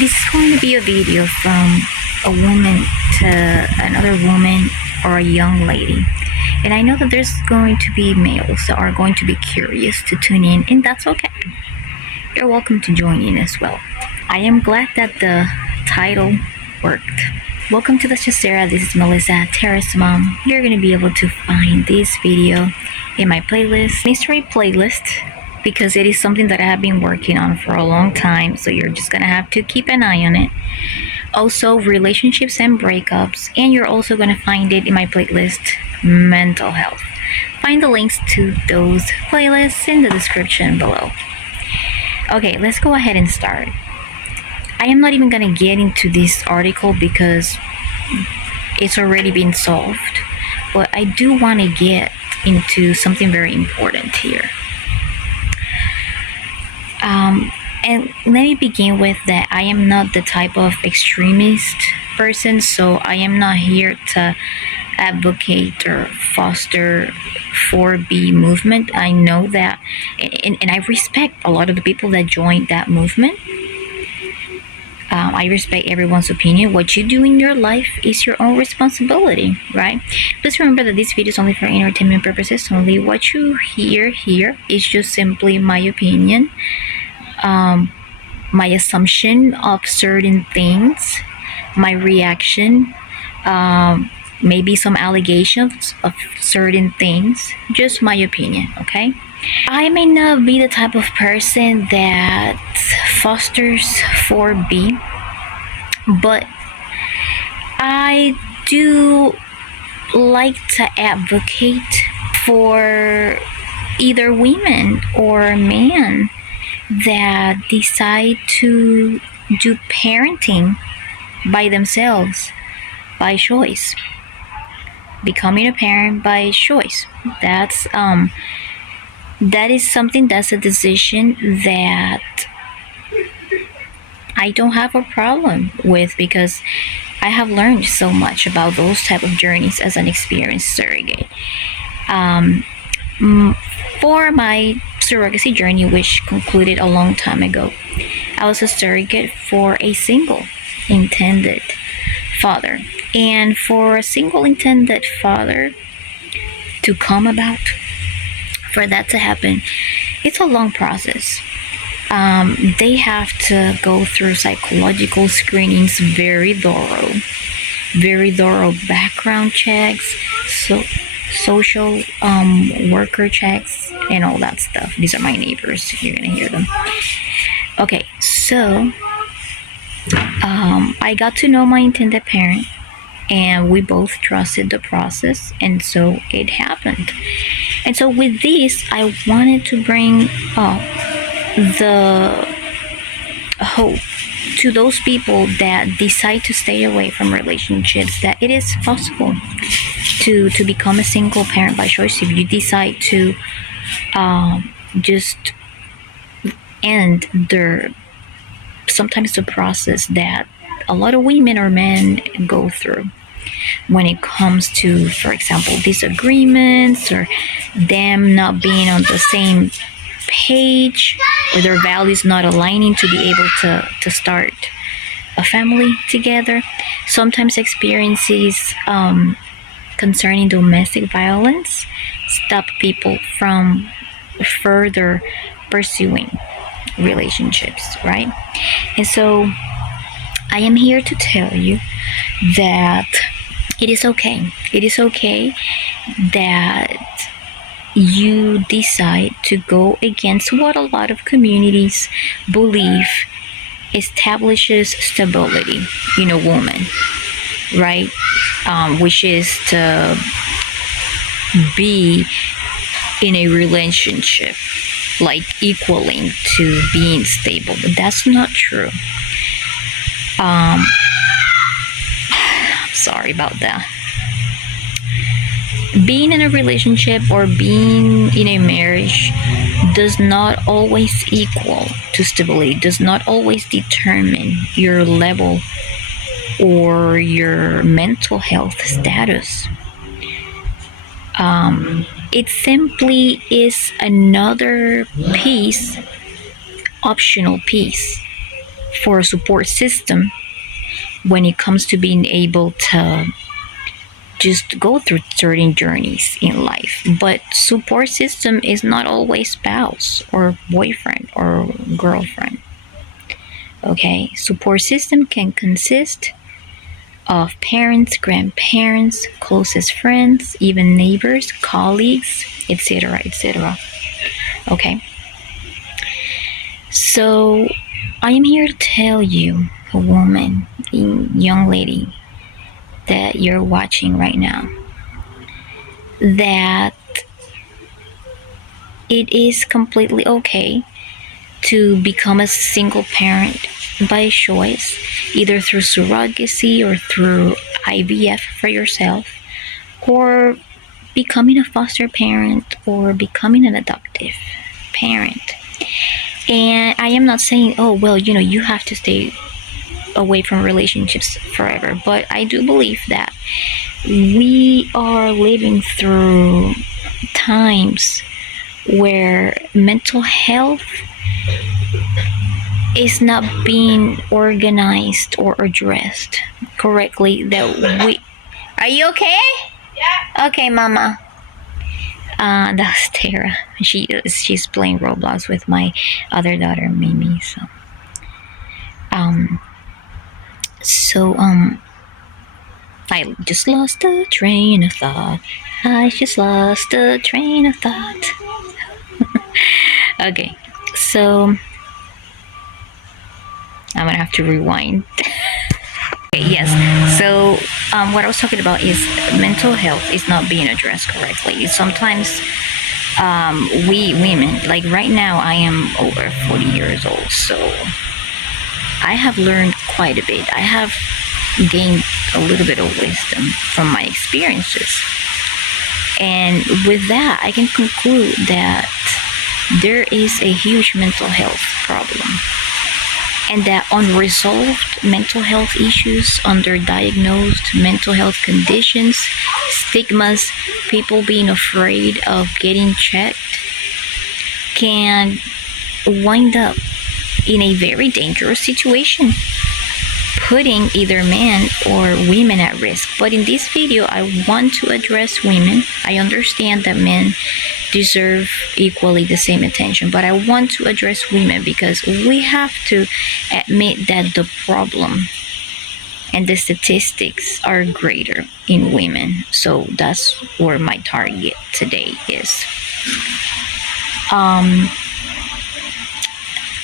This is going to be a video from a woman to another woman or a young lady. And I know that there's going to be males that are going to be curious to tune in, and that's okay. You're welcome to join in as well. I am glad that the title worked. Welcome to the Chastera. This is Melissa, Terrace Mom. You're going to be able to find this video in my playlist, mystery playlist, because it is something that I have been working on for a long time. So you're just going to have to keep an eye on it. Also, relationships and breakups. And you're also going to find it in my playlist, mental health. Find the links to those playlists in the description below. Okay, let's go ahead and start. I am not even going to get into this article because it's already been solved. But I do want to get into something very important here. And let me begin with that I am not the type of extremist person, so I am not here to advocate or foster 𝘯𝘰𝘵 movement. I know that, and I respect a lot of the people that joined that movement. I respect everyone's opinion. What you do in your life is your own responsibility, right? Please remember that this video is only for entertainment purposes only. What you hear here is just simply my opinion, my assumption of certain things, my reaction, maybe some allegations of certain things, just my opinion, okay? I may not be the type of person that fosters 𝘯𝘰𝘵, but I do like to advocate for either women or men that decide to do parenting by themselves, by choice, becoming a parent by choice. That is something, that's a decision that I don't have a problem with, because I have learned so much about those type of journeys as an experienced surrogate. For my surrogacy journey, which concluded a long time ago, I was a surrogate for a single intended father. And for a single intended father to come about, for that to happen, it's a long process. They have to go through psychological screenings, very thorough background checks, social worker checks, and all that stuff. These are my neighbors, you're gonna hear them. Okay, so I got to know my intended parent, and we both trusted the process, and so it happened. And so with this, I wanted to bring up the hope to those people that decide to stay away from relationships, that it is possible to become a single parent by choice if you decide to just end sometimes the process that a lot of women or men go through when it comes to, for example, disagreements or them not being on the same page, or their values not aligning to be able to start a family together. Sometimes experiences concerning domestic violence stop people from further pursuing relationships, right? And so I am here to tell you that it is okay. It is okay that you decide to go against what a lot of communities believe establishes stability in a woman, right? Which is to be in a relationship like equaling to being stable, but that's not true. Sorry about that. Being in a relationship or being in a marriage does not always equal to stability, does not always determine your level or your mental health status. It simply is another piece, optional piece, for a support system when it comes to being able to just go through certain journeys in life. But support system is not always spouse or boyfriend or girlfriend. Okay, support system can consist of parents, grandparents, closest friends, even neighbors, colleagues, etc., etc. Okay, so I am here to tell you, a woman, a young lady that you're watching right now, that it is completely okay to become a single parent by choice, either through surrogacy or through IVF for yourself, or becoming a foster parent or becoming an adoptive parent. And I am not saying, oh, well, you have to stay away from relationships forever, but I do believe that we are living through times where mental health is not being organized or addressed correctly. Are you okay? Yeah. Okay, Mama. That's Tara. She's playing Roblox with my other daughter, Mimi. I just lost the train of thought. Okay, so I'm gonna have to rewind. Okay, yes. So what I was talking about is mental health is not being addressed correctly. Sometimes we women, like right now, I am over 40 years old, so I have learned quite a bit. I have gained a little bit of wisdom from my experiences. And with that, I can conclude that there is a huge mental health problem, and that unresolved mental health issues, underdiagnosed mental health conditions, stigmas, people being afraid of getting checked, can wind up in a very dangerous situation, putting either men or women at risk. But in this video, I want to address women. I understand that men deserve equally the same attention, but I want to address women because we have to admit that the problem and the statistics are greater in women. So that's where my target today is.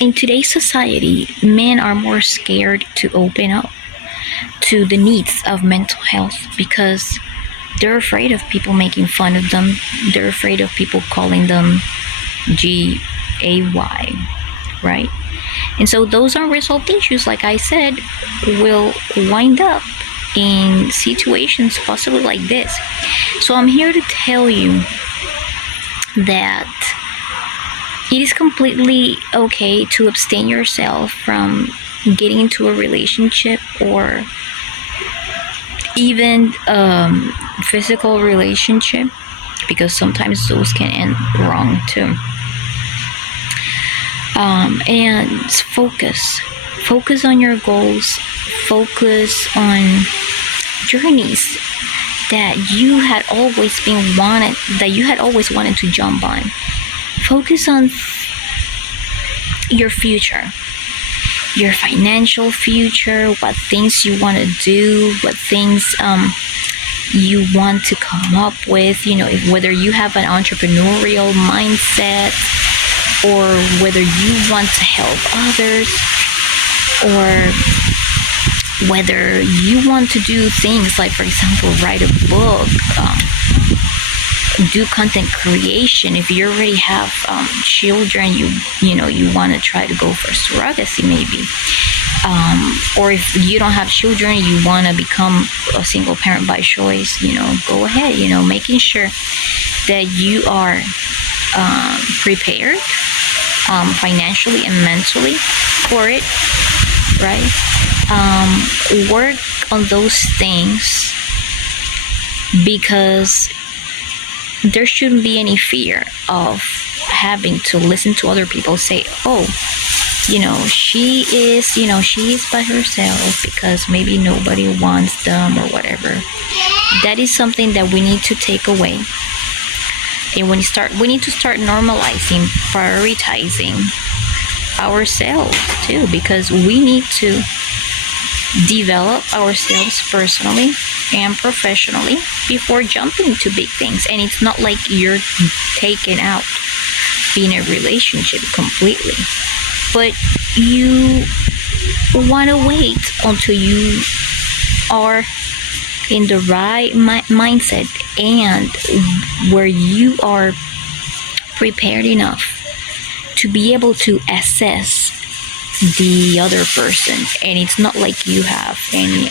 In today's society, men are more scared to open up to the needs of mental health because they're afraid of people making fun of them. They're afraid of people calling them GAY, right? And so those unresolved issues, like I said, will wind up in situations possibly like this. So I'm here to tell you that it is completely okay to abstain yourself from getting into a relationship or even physical relationship, because sometimes those can end wrong too. And focus on your goals, focus on journeys that you had always wanted to jump on. Focus on your future, your financial future, what things you want to do, what things you want to come up with, whether you have an entrepreneurial mindset or whether you want to help others, or whether you want to do things like, for example, write a book, do content creation. If you already have children, you want to try to go for surrogacy maybe, or if you don't have children, you want to become a single parent by choice, go ahead, making sure that you are prepared financially and mentally for it, right? Work on those things, because there shouldn't be any fear of having to listen to other people say, oh, she is by herself because maybe nobody wants them or whatever. That is something that we need to take away. And we need to start normalizing, prioritizing ourselves too, because we need to develop ourselves personally and professionally before jumping to big things. And it's not like you're taken out in a relationship completely, but you want to wait until you are in the right mindset and where you are prepared enough to be able to assess the other person. And it's not like you have any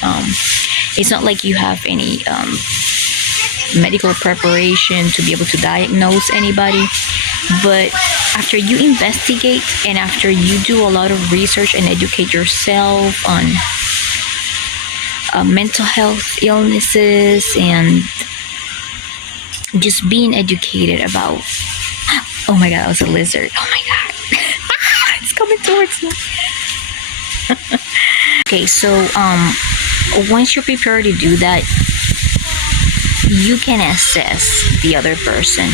medical preparation to be able to diagnose anybody, but after you investigate and after you do a lot of research and educate yourself on mental health illnesses and just being educated about, oh my god, that was a lizard, oh my god. It's coming towards me. Okay, so once you're prepared to do that, you can assess the other person.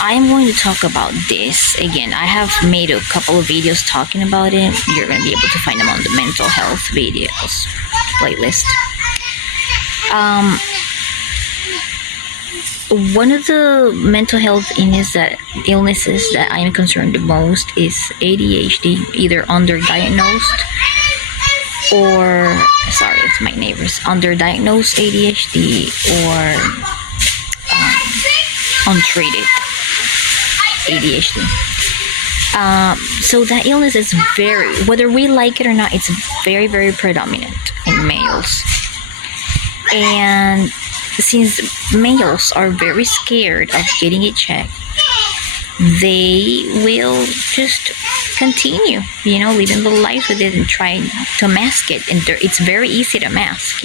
I'm going to talk about this again. I have made a couple of videos talking about it. You're going to be able to find them on the mental health videos playlist. One of the mental health illnesses that I'm concerned the most is ADHD, either underdiagnosed or, sorry, it's my neighbors, underdiagnosed ADHD or untreated ADHD. So that illness is whether we like it or not, it's very, very predominant in males. And since males are very scared of getting it checked, they will just continue, living the life with it and trying to mask it. And it's very easy to mask,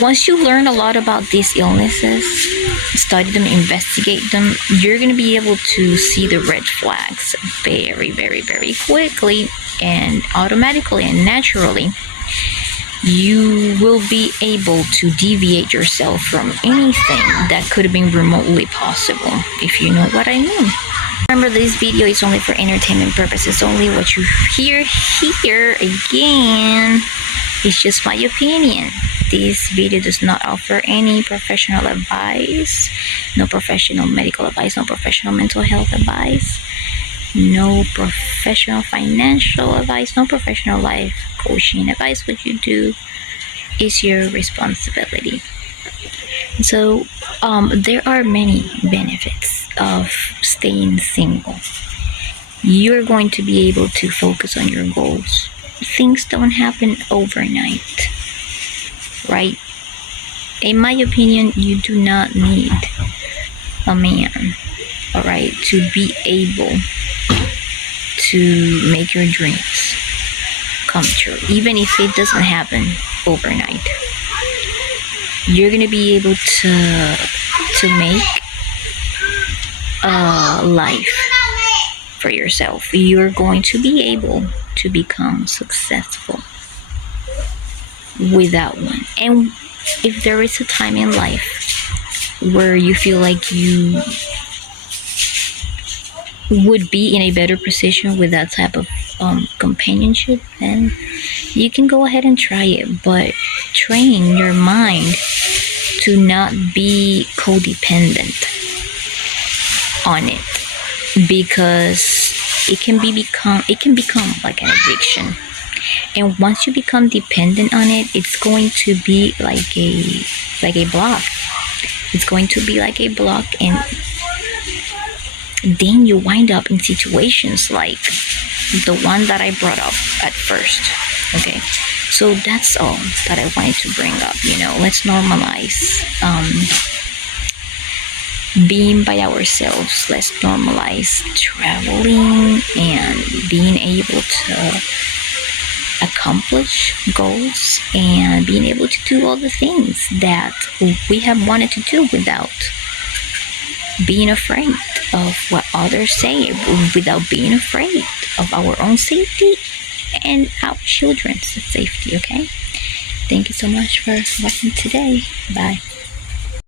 Once you learn a lot about these illnesses, study them, investigate them, you're going to be able to see the red flags very, very, very quickly and automatically and naturally. You will be able to deviate yourself from anything that could have been remotely possible, if you know what I mean. Remember, this video is only for entertainment purposes. Only what you hear here again is just my opinion. This video does not offer any professional advice, no professional medical advice, no professional mental health advice, no professional financial advice, no professional life coaching advice. What you do is your responsibility. So there are many benefits of staying single. You're going to be able to focus on your goals. Things don't happen overnight, right? In my opinion, you do not need a man, all right, to be able to make your dreams come true. Even if it doesn't happen overnight, you're going to be able to make a life for yourself. You're going to be able to become successful without one. And if there is a time in life where you feel like you would be in a better position with that type of companionship, then you can go ahead and try it. But train your mind to not be codependent on it, because it can become like an addiction. And once you become dependent on it, it's going to be like a block. It's going to be like a block, and then you wind up in situations like the one that I brought up at first. Okay, so that's all that I wanted to bring up. Let's normalize being by ourselves. Let's normalize traveling and being able to accomplish goals and being able to do all the things that we have wanted to do without being afraid of what others say, without being afraid of our own safety and our children's safety. Okay, thank you so much for watching today. Bye.